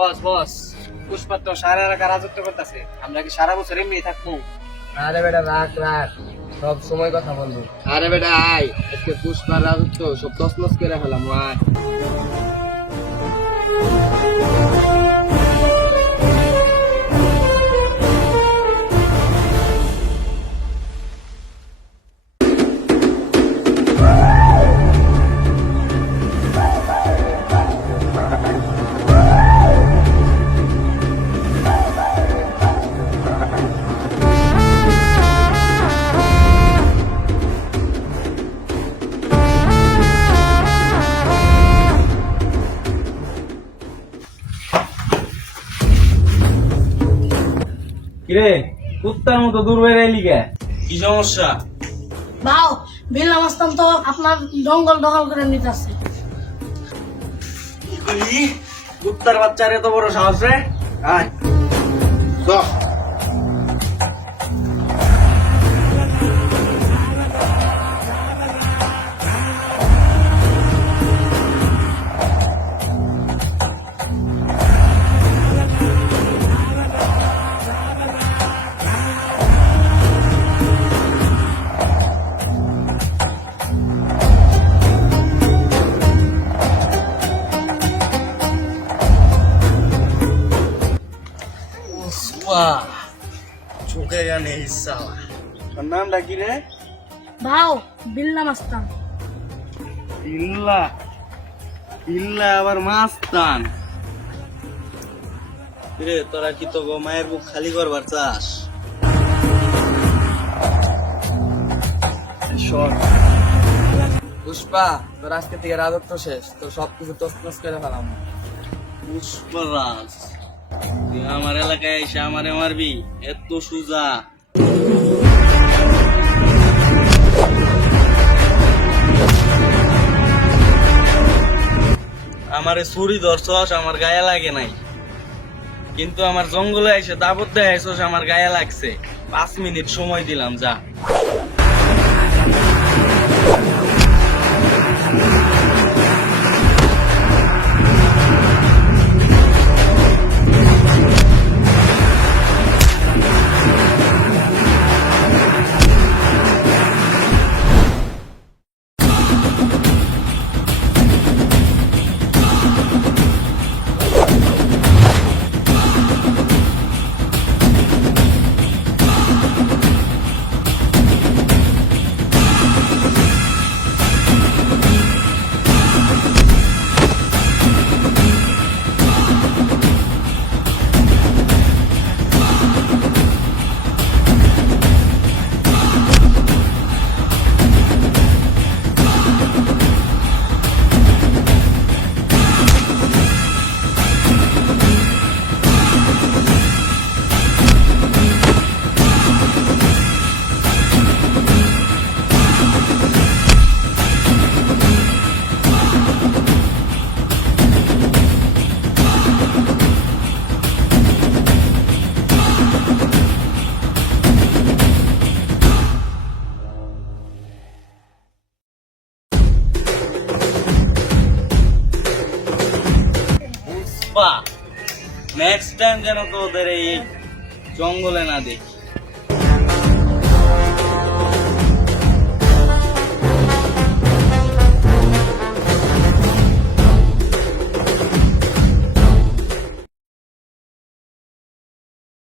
বস বস, পুষ্পা তো সারা এলাকা রাজত্ব করতেছে, আমরা কি সারা বছর এমনি থাকবো? আরে বেটা রাখ রাখ, সব সময় কথা বলবো। আরে বেটা আয়, আজকে পুষ্পার রাজত্ব সব তছনছ করে ফেলাম আয়। কিরে কুত্তার মতো দূর বেড়ে এলি কে? কি সমস্যা? ভাও বিল্লাম আসতাম তো আপনার জঙ্গল দখল করে নিতেছে। কুত্তার বাচ্চার এত বড় সাহস রে? আয় চল। চোখে গানে ইচ্ছা। তোর নামটা কি রে? ভাও বিল্লাম আসতাম। ইল্লা ইল্লা আবার মাস্তান রে। তোরা কি তো মায়ের বুক খালি করবার চাস? পুষ্পা, তোর আজকে থেকে রাজত্ব শেষ, তোর সবকিছু তছনছ করে ফেলাম। পুষ্পরাজ, তুই আমার এলাকায় এসে আমারে মারবি? এত সুজা? আমারে ছুরি ধরছস, আমার গায়ে লাগে নাই, কিন্তু আমার জঙ্গলে এসে দাবত দেখাইছস, আমার গায়ে লাগছে। 5 মিনিট সময় দিলাম, যা। নেক্সট টাইম যেন তোদের এই জঙ্গলে না দেখি।